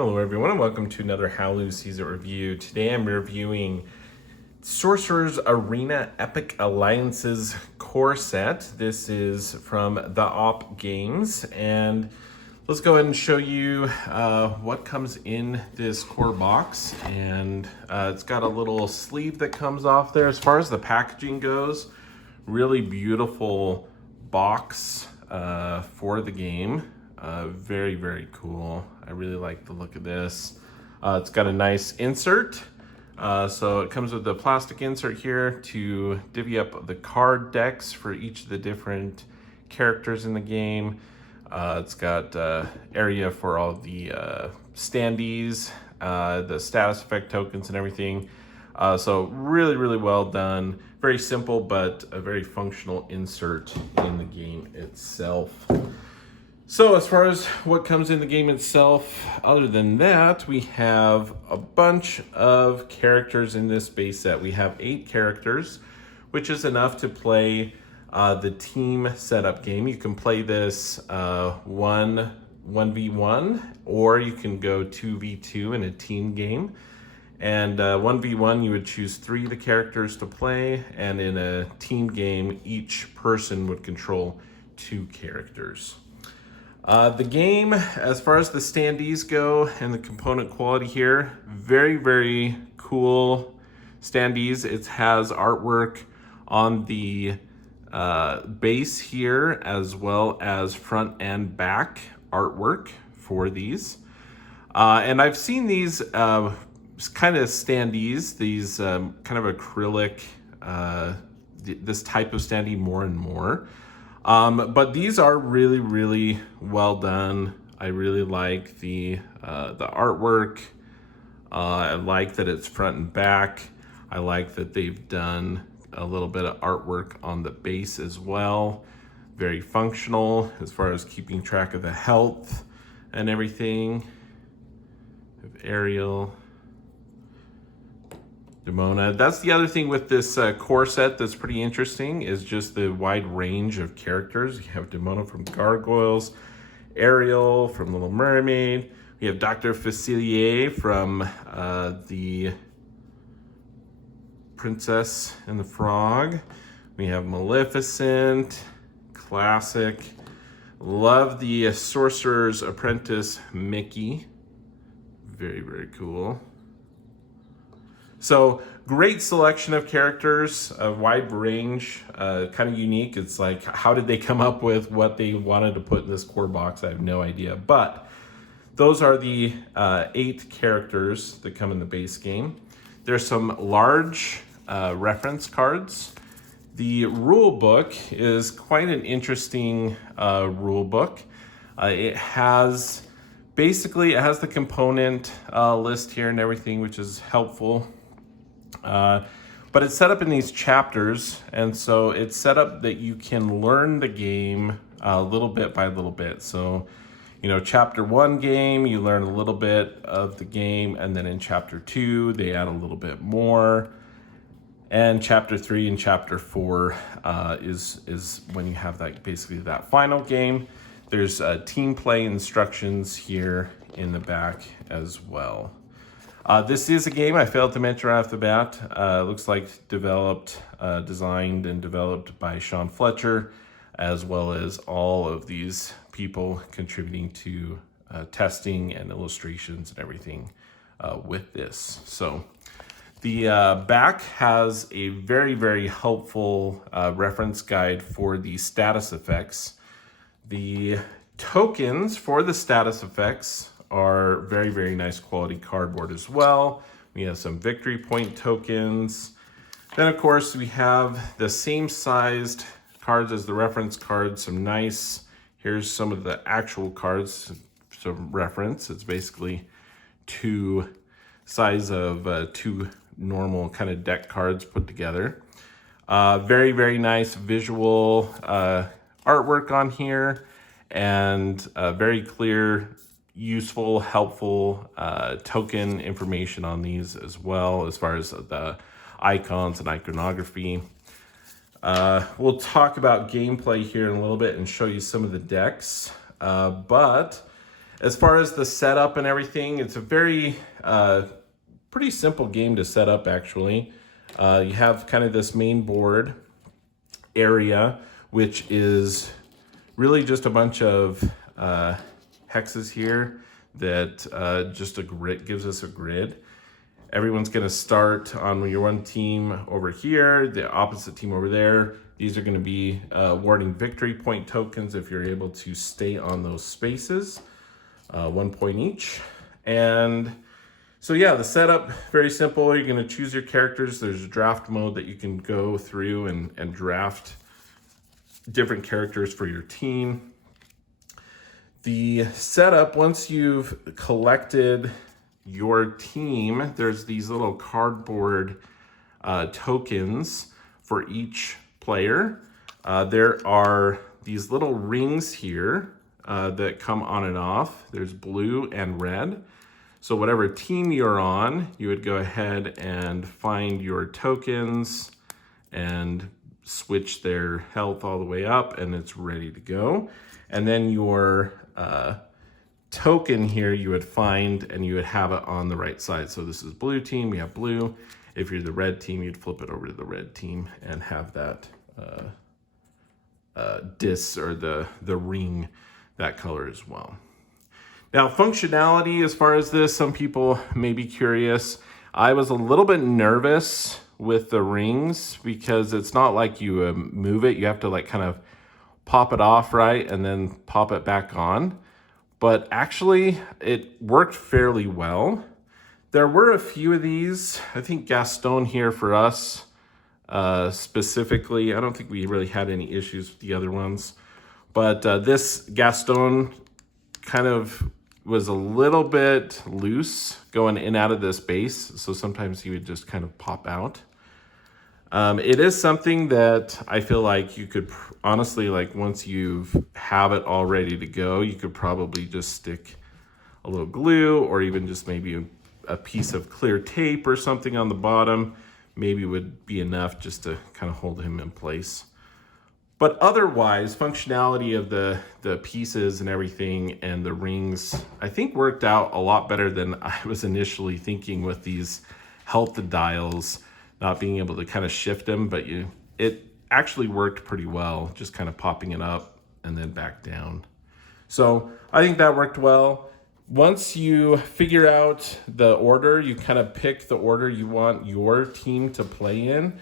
Hello everyone and welcome to another Howloo Season Review. Today I'm reviewing Sorcerer's Arena Epic Alliances core set. This is from the Op Games, and let's go ahead and show you what comes in this core box. And it's got a little sleeve that comes off there. As far as the packaging goes, really beautiful box for the game. Very, very cool. I really like the look of this. It's got a nice insert. So it comes with the plastic insert here to divvy up the card decks for each of the different characters in the game. It's got area for all the standees, the status effect tokens and everything. So really, really well done. Very simple, but a very functional insert in the game itself. So as far as what comes in the game itself, other than that, we have a bunch of characters in this base set. We have 8 characters, which is enough to play the team setup game. You can play this 1v1, or you can go 2v2 in a team game. And 1v1, you would choose 3 of the characters to play, and in a team game, each person would control 2 characters. The game, as far as the standees go and the component quality here, very, very cool standees. It has artwork on the base here, as well as front and back artwork for these. And I've seen these kind of standees, these kind of acrylic, this type of standee more and more. But these are really, really well done. I really like the artwork. I like that it's front and back. I like that they've done a little bit of artwork on the base as well. Very functional as far as keeping track of the health and everything. Ariel, Demona. That's the other thing with this core set that's pretty interesting, is just the wide range of characters. You have Demona from Gargoyles, Ariel from Little Mermaid. We have Dr. Facilier from the Princess and the Frog. We have Maleficent, classic. Love the Sorcerer's Apprentice Mickey. Very, very cool. So great selection of characters, a wide range, kind of unique. It's like, how did they come up with what they wanted to put in this core box? I have no idea. But those are the 8 characters that come in the base game. There's some large reference cards. The rule book is quite an interesting rule book. It has the component list here and everything, which is helpful. But it's set up in these chapters, and so it's set up that you can learn the game little bit by little bit. So, chapter 1 game, you learn a little bit of the game, and then in chapter 2, they add a little bit more. And chapter 3 and chapter 4 is when you have basically that final game. There's team play instructions here in the back as well. This is a game I failed to mention right off the bat. Looks like designed and developed by Sean Fletcher, as well as all of these people contributing to testing and illustrations and everything with this. So the back has a very, very helpful reference guide for the status effects. The tokens for the status effects are very, very nice quality cardboard as well. We have some victory point tokens. Then, of course, we have the same sized cards as the reference cards. Here's some of the actual cards, some reference. It's basically 2 size of 2 normal kind of deck cards put together. Very, very nice visual artwork on here, and very clear, useful, helpful token information on these as well, as far as the icons and iconography. We'll talk about gameplay here in a little bit and show you some of the decks, but As far as the setup and everything, it's a very pretty simple game to set up, actually. You have kind of this main board area, which is really just a bunch of hexes here that just a grid gives us a grid. Everyone's going to start on your one team over here, the opposite team over there. These are going to be awarding victory point tokens if you're able to stay on those spaces, 1 point each. And so yeah, the setup, very simple. You're going to choose your characters. There's a draft mode that you can go through and draft different characters for your team. The setup, once you've collected your team, there's these little cardboard tokens for each player. There are these little rings here that come on and off. There's blue and red. So whatever team you're on, you would go ahead and find your tokens and switch their health all the way up, and it's ready to go. And then your token here you would find, and you would have it on the right side. So this is blue team, you have blue. If you're the red team, you'd flip it over to the red team and have that disc or the ring that color as well. Now, functionality as far as this, some people may be curious. I was a little bit nervous with the rings because it's not like you move it. You have to like kind of pop it off, right, and then pop it back on. But actually, it worked fairly well. There were a few of these. I think Gaston here for us specifically. I don't think we really had any issues with the other ones. But this Gaston kind of was a little bit loose going in and out of this base. So sometimes he would just kind of pop out. It is something that I feel like you could honestly, like once you have it all ready to go, you could probably just stick a little glue or even just maybe a piece of clear tape or something on the bottom, maybe would be enough just to kind of hold him in place. But otherwise, functionality of the pieces and everything and the rings, I think worked out a lot better than I was initially thinking with these health dials, not being able to kind of shift them, but it actually worked pretty well, just kind of popping it up and then back down. So I think that worked well. Once you figure out the order, you kind of pick the order you want your team to play in.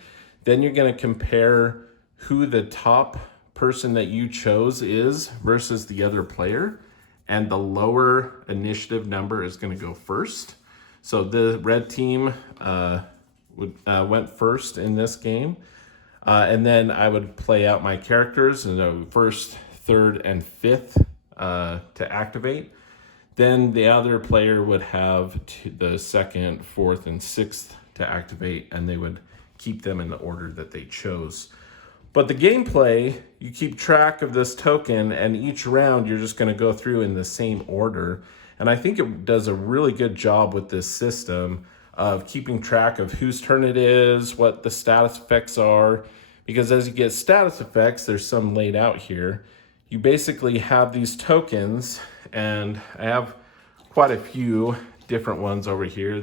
Then you're going to compare who the top person that you chose is versus the other player. And the lower initiative number is going to go first. So the red team went first in this game. And then I would play out my characters, first, third, and fifth to activate. Then the other player would have the second, fourth, and sixth to activate, and they would keep them in the order that they chose. But the gameplay, you keep track of this token, and each round you're just going to go through in the same order. And I think it does a really good job with this system of keeping track of whose turn it is, what the status effects are. Because as you get status effects, there's some laid out here. You basically have these tokens, and I have quite a few different ones over here.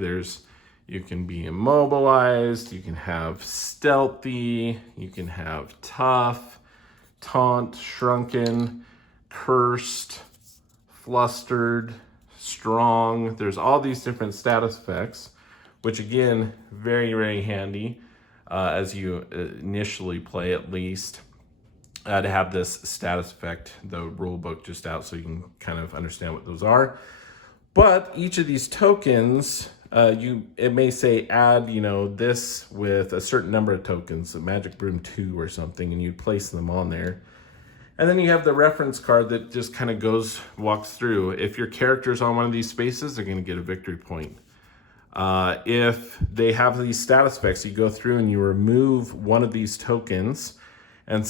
You can be immobilized, you can have stealthy, you can have tough, taunt, shrunken, cursed, flustered, strong. There's all these different status effects, which again, very, very handy as you initially play at least. To have this status effect, the rule book just out so you can kind of understand what those are. But each of these tokens, it may say add, this with a certain number of tokens, a Magic Broom 2 or something, and you'd place them on there. And then you have the reference card that just kind of walks through. If your character's on one of these spaces, they're going to get a victory point. If they have these status effects, you go through and you remove one of these tokens. And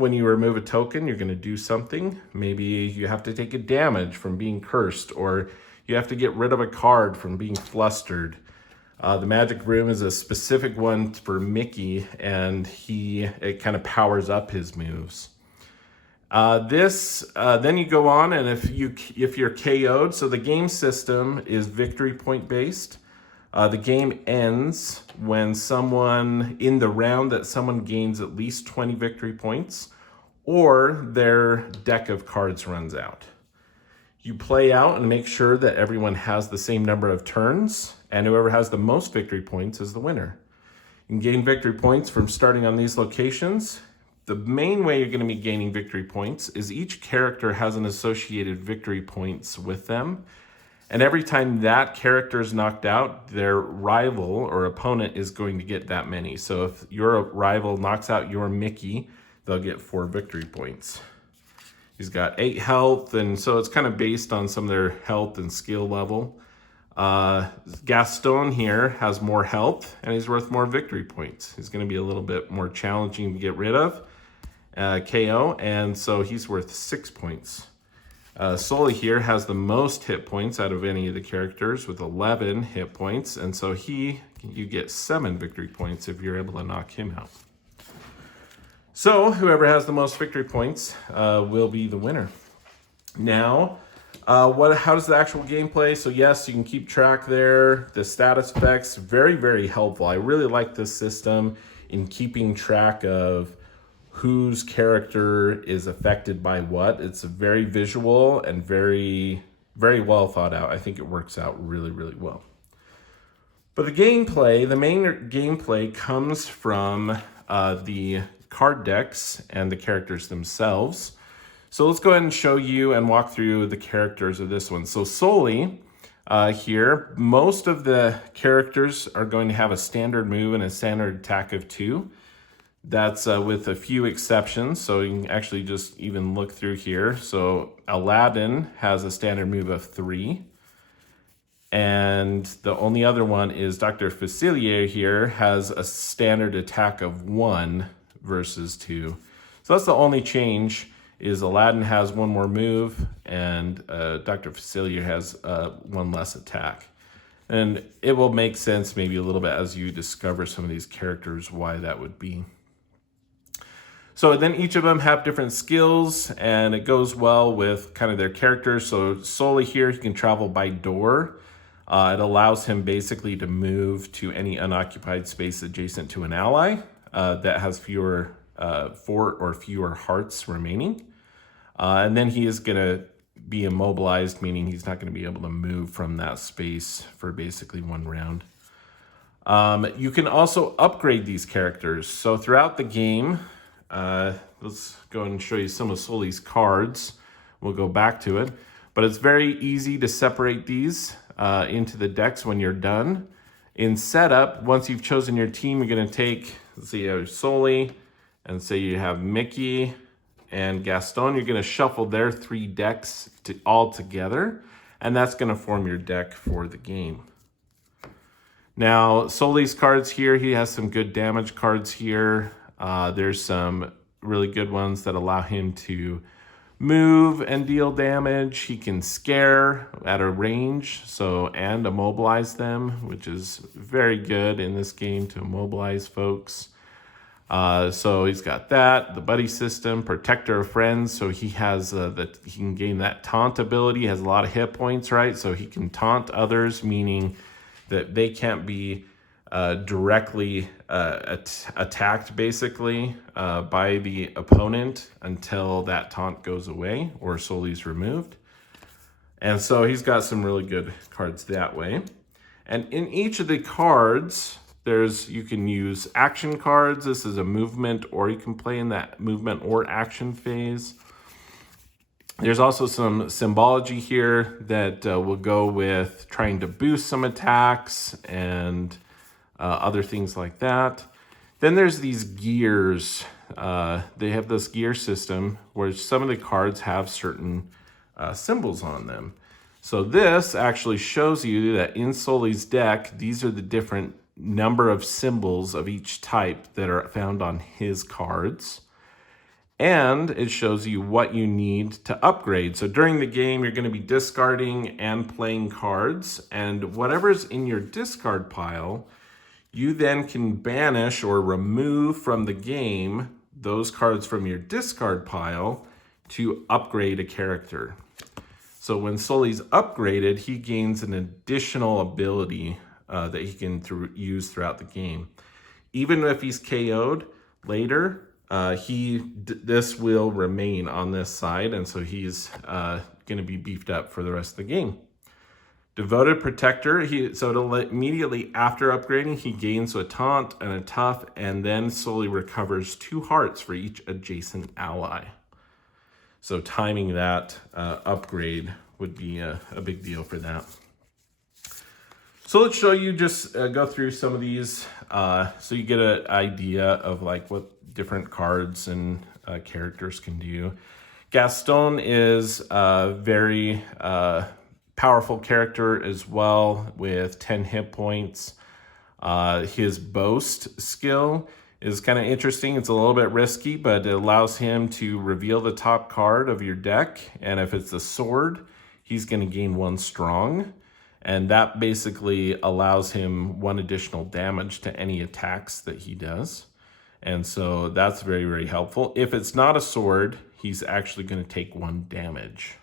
when you remove a token, you're going to do something. Maybe you have to take a damage from being cursed, or you have to get rid of a card from being flustered. The Magic Room is a specific one for Mickey, and it kind of powers up his moves. Then you go on, and if you're KO'd, so the game system is victory point based. The game ends when someone, in the round that someone gains at least 20 victory points, or their deck of cards runs out. You play out and make sure that everyone has the same number of turns, and whoever has the most victory points is the winner. You can gain victory points from starting on these locations. The main way you're going to be gaining victory points is each character has an associated victory points with them. And every time that character is knocked out, their rival or opponent is going to get that many. So if your rival knocks out your Mickey, they'll get 4 victory points. He's got 8 health, and so it's kind of based on some of their health and skill level. Gaston here has more health, and he's worth more victory points. He's going to be a little bit more challenging to get rid of, KO, and so he's worth 6 points. Sully here has the most hit points out of any of the characters with 11 hit points, and so you get 7 victory points if you're able to knock him out. So whoever has the most victory points will be the winner. Now, how does the actual game play? So yes, you can keep track there. The status effects, very, very helpful. I really like this system in keeping track of whose character is affected by what. It's very visual and very, very well thought out. I think it works out really, really well. But the main gameplay comes from the card decks and the characters themselves. So let's go ahead and show you and walk through the characters of this one. So Sully here, most of the characters are going to have a standard move and a standard attack of 2. That's with a few exceptions, so you can actually just even look through here. So Aladdin has a standard move of 3. And the only other one is Dr. Facilier here has a standard attack of 1 versus 2. So that's the only change, is Aladdin has 1 more move, and Dr. Facilier has 1 less attack. And it will make sense maybe a little bit as you discover some of these characters why that would be. So then each of them have different skills, and it goes well with kind of their characters. So Sully here, he can travel by door. It allows him basically to move to any unoccupied space adjacent to an ally that has 4 or fewer hearts remaining. And then he is going to be immobilized, meaning he's not going to be able to move from that space for basically 1 round. You can also upgrade these characters. So throughout the game, let's go and show you some of Sully's cards. We'll go back to it. But it's very easy to separate these into the decks when you're done. In setup, once you've chosen your team, you're going to take, let's see, you have Sully, and say you have Mickey and Gaston. You're going to shuffle their 3 decks all together, and that's going to form your deck for the game. Now, Sully's cards here, he has some good damage cards here. There's some really good ones that allow him to move and deal damage. He can scare at a range, and immobilize them, which is very good in this game to immobilize folks. So he's got that, the buddy system, protector of friends. So he has he can gain that taunt ability. He has a lot of hit points, right? So he can taunt others, meaning that they can't be directly attacked basically by the opponent until that taunt goes away or Sully's removed. And so he's got some really good cards that way. And in each of the cards, you can use action cards. This is a movement, or you can play in that movement or action phase. There's also some symbology here that will go with trying to boost some attacks and other things like that. Then there's these gears. They have this gear system where some of the cards have certain symbols on them. So this actually shows you that in Sully's deck, these are the different number of symbols of each type that are found on his cards. And it shows you what you need to upgrade. So during the game, you're going to be discarding and playing cards. And whatever's in your discard pile, you then can banish or remove from the game those cards from your discard pile to upgrade a character. So when Sully's upgraded, he gains an additional ability that he can use throughout the game. Even if he's KO'd later, this will remain on this side, and so he's going to be beefed up for the rest of the game. Devoted Protector, immediately after upgrading, he gains a taunt and a tough, and then slowly recovers 2 hearts for each adjacent ally. So timing that upgrade would be a big deal for that. So let's show you, just go through some of these so you get an idea of like what different cards and characters can do. Gaston is a very powerful character as well with 10 hit points. His boast skill is kind of interesting. It's a little bit risky, but it allows him to reveal the top card of your deck. And if it's a sword, he's going to gain 1 strong. And that basically allows him 1 additional damage to any attacks that he does. And so that's very, very helpful. If it's not a sword, he's actually going to take 1 damage.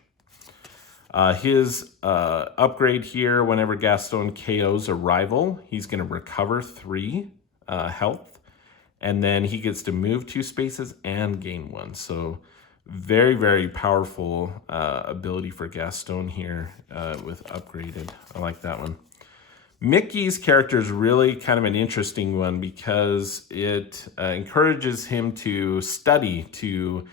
His upgrade here, whenever Gaston KOs a rival, he's going to recover 3 health. And then he gets to move 2 spaces and gain 1. So very, very powerful ability for Gaston here with upgraded. I like that one. Mickey's character is really kind of an interesting one because it encourages him to study, to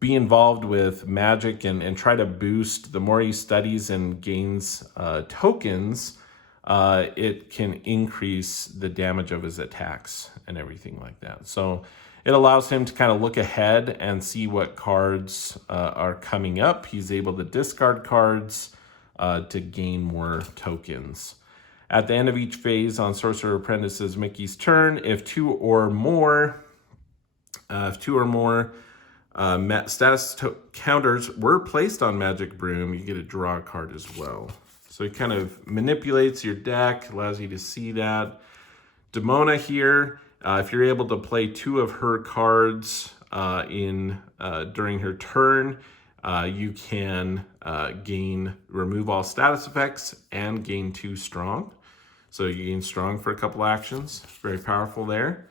be involved with magic and try to boost. The more he studies and gains tokens, it can increase the damage of his attacks and everything like that. So it allows him to kind of look ahead and see what cards are coming up. He's able to discard cards to gain more tokens. At the end of each phase on Sorcerer Apprentice's Mickey's turn, if two or more status counters were placed on Magic Broom, you get to draw a card as well. So it kind of manipulates your deck, allows you to see that. Demona here, if you're able to play 2 of her cards during her turn, you can remove all status effects and gain 2 strong. So you gain strong for a couple actions. Very powerful there.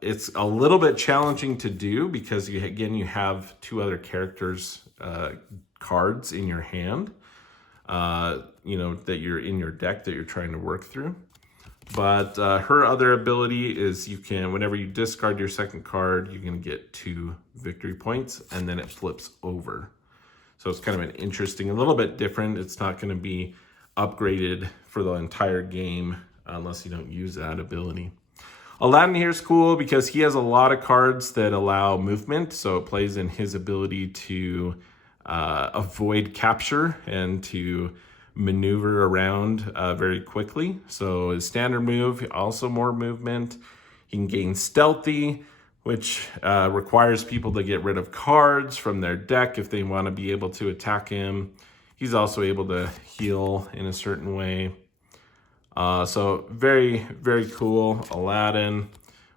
It's a little bit challenging to do because you have 2 other characters' cards in your hand, that you're in your deck that you're trying to work through. But her other ability is whenever you discard your second card, you're going to get 2 victory points, and then it flips over. So it's kind of a little bit different. It's not going to be upgraded for the entire game unless you don't use that ability. Aladdin here is cool because he has a lot of cards that allow movement, so it plays in his ability to avoid capture and to maneuver around very quickly. So his standard move, also more movement. He can gain stealthy, which requires people to get rid of cards from their deck if they want to be able to attack him. He's also able to heal in a certain way. So very, very cool. Aladdin.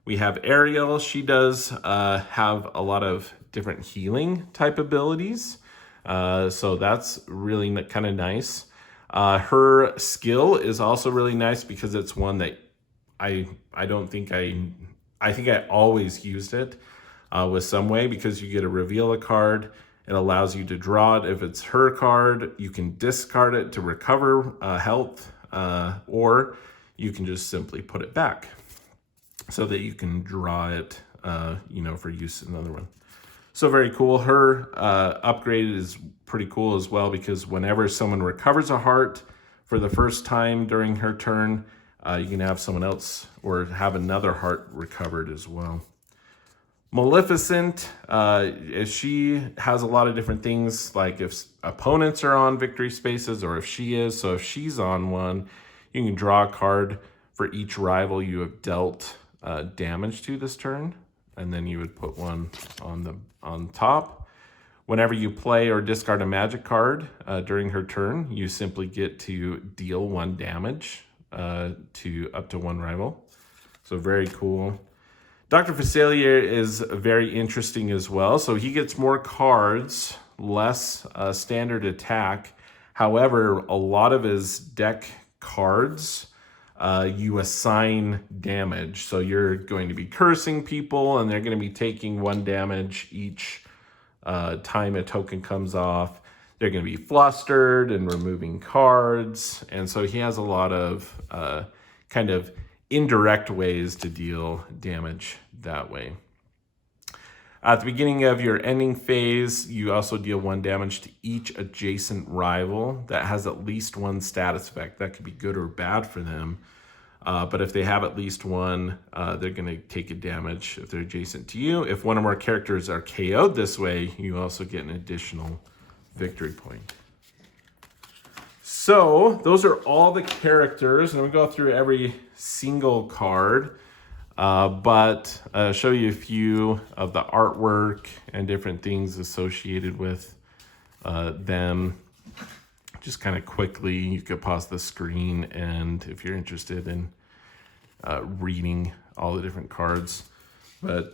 We have Ariel. She does have a lot of different healing type abilities. So that's really kind of nice. Her skill is also really nice because it's one that I think I always used it with some way, because you get to reveal a card. It allows you to draw it. If it's her card, you can discard it to recover health, or you can just simply put it back so that you can draw it, for use in another one. So very cool. Her upgrade is pretty cool as well, because whenever someone recovers a heart for the first time during her turn, you can have someone else or have another heart recovered as well. Maleficent, she has a lot of different things, like if opponents are on victory spaces or if she is. So if she's on one, you can draw a card for each rival you have dealt damage to this turn, and then you would put one on top. Whenever you play or discard a magic card during her turn, you simply get to deal 1 damage to up to 1 rival. So very cool. Dr. Facilier is very interesting as well. So he gets more cards, less standard attack. However, a lot of his deck cards, you assign damage. So you're going to be cursing people, and they're going to be taking 1 damage each time a token comes off. They're going to be flustered and removing cards. And so he has a lot of kind of indirect ways to deal damage that way. At the beginning of your ending phase, you also deal 1 damage to each adjacent rival that has at least 1 status effect. That could be good or bad for them. But if they have at least 1, they're going to take a damage if they're adjacent to you. If 1 or more characters are KO'd this way, you also get an additional victory point. So those are all the characters, and we'll go through every single card, but show you a few of the artwork and different things associated with them. Just kind of quickly, you could pause the screen, and if you're interested in reading all the different cards. But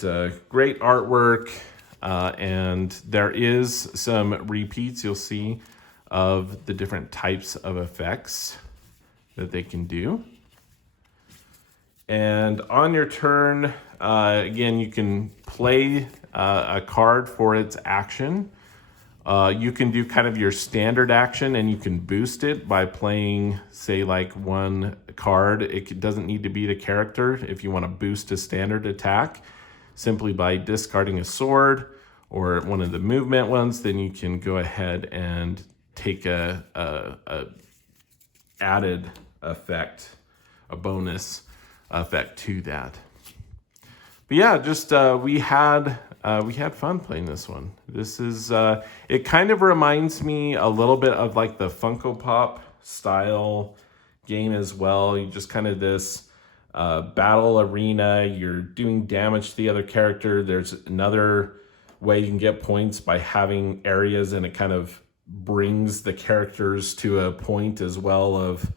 great artwork, and there is some repeats you'll see of the different types of effects that they can do. And on your turn, again, you can play a card for its action. You can do kind of your standard action, and you can boost it by playing, say, like 1 card. It doesn't need to be the character. If you want to boost a standard attack, simply by discarding a sword or one of the movement ones, then you can go ahead and take a added effect, a bonus effect to that. But yeah, just we had fun playing this one. This is it kind of reminds me a little bit of like the Funko Pop style game as well. You just kind of this battle arena. You're doing damage to the other character. There's another way you can get points by having areas, and it kind of brings the characters to a point as well of,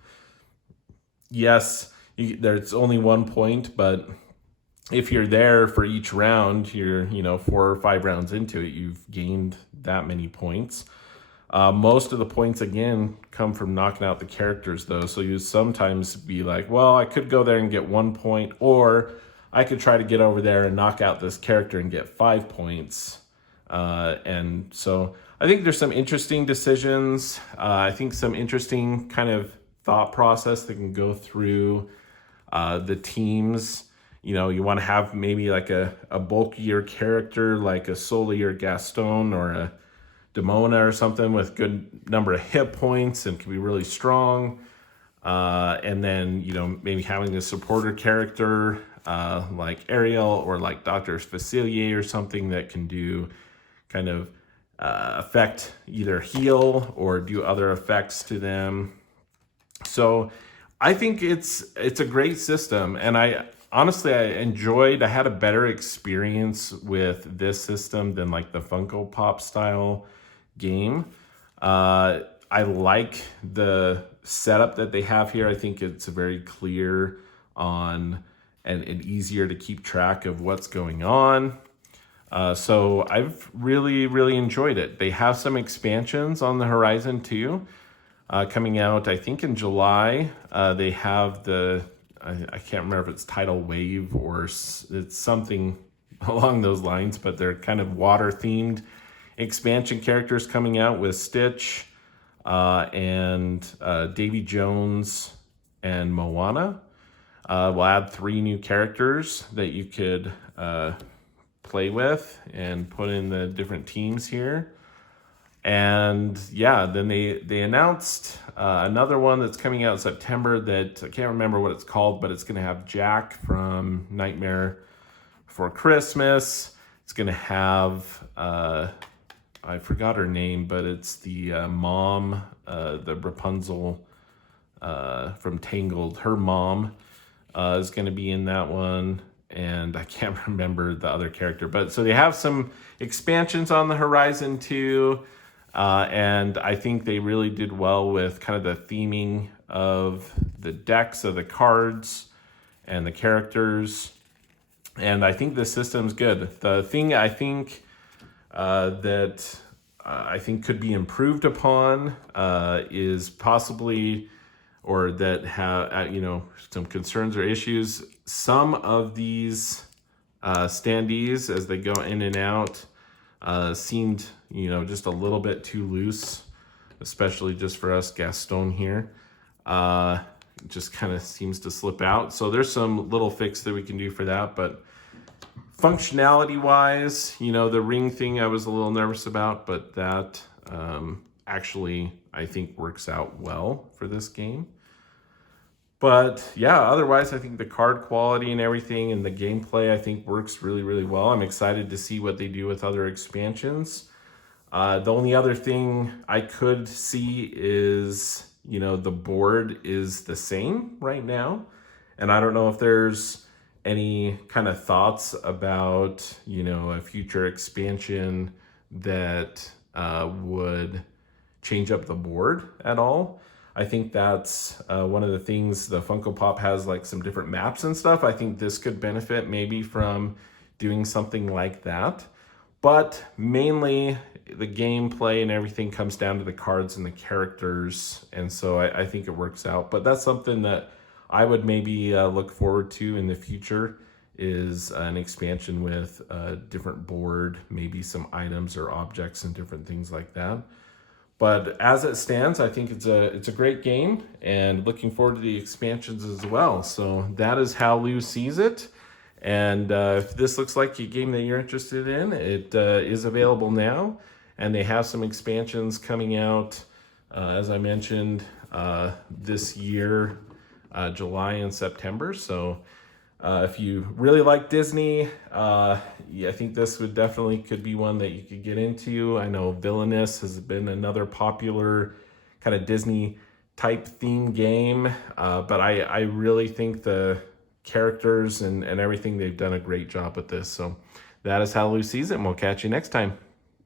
yes, there's only 1 point, but if you're there for each round, you're 4 or 5 rounds into it, you've gained that many points. Most of the points, again, come from knocking out the characters, though. So you sometimes be like, well, I could go there and get 1 point, or I could try to get over there and knock out this character and get 5 points. And so I think there's some interesting decisions. I think some interesting kind of thought process that can go through the teams. You want to have maybe like a bulkier character like a Sully or Gaston or a Demona or something with good number of hit points and can be really strong. And then, maybe having a supporter character like Ariel or like Dr. Facilier or something that can do kind of affect either heal or do other effects to them. So I think it's a great system, and I had a better experience with this system than like the Funko Pop style game. I like the setup that they have here. I think it's very clear on and easier to keep track of what's going on. So I've really, really enjoyed it. They have some expansions on the horizon too, coming out, I think in July. They have I can't remember if it's Tidal Wave or it's something along those lines, but they're kind of water-themed expansion characters coming out with Stitch and Davy Jones and Moana. We'll add 3 new characters that you could play with and put in the different teams here. And yeah, then they announced another one that's coming out in September that I can't remember what it's called, but it's going to have Jack from Nightmare Before Christmas. It's going to have, I forgot her name, but it's the mom, the Rapunzel from Tangled. Her mom is going to be in that one. And I can't remember the other character. But so they have some expansions on the horizon too. And I think they really did well with kind of the theming of the decks of the cards and the characters. And I think the system's good. The thing I think that I think could be improved upon is possibly, or that have some concerns or issues. Some of these standees, as they go in and out, seemed just a little bit too loose, especially just for us Gaston here. It just kind of seems to slip out. So there's some little fix that we can do for that, but functionality wise, the ring thing I was a little nervous about, but that actually I think works out well for this game. But yeah, otherwise I think the card quality and everything and the gameplay I think works really, really well. I'm excited to see what they do with other expansions. The only other thing I could see is, the board is the same right now. And I don't know if there's any kind of thoughts about, a future expansion that would change up the board at all. I think that's one of the things. The Funko Pop has like some different maps and stuff. I think this could benefit maybe from doing something like that. But mainly the gameplay and everything comes down to the cards and the characters. And so I think it works out. But that's something that I would maybe look forward to in the future, is an expansion with a different board, maybe some items or objects and different things like that. But as it stands, I think it's a great game, and looking forward to the expansions as well. So that is how Lou sees it. And if this looks like a game that you're interested in, it is available now. And they have some expansions coming out, as I mentioned, this year, July and September. So if you really like Disney, I think this could be one that you could get into. I know Villainous has been another popular kind of Disney type theme game, but I really think the characters and everything, they've done a great job with this. So that is how Lou sees it, and we'll catch you next time.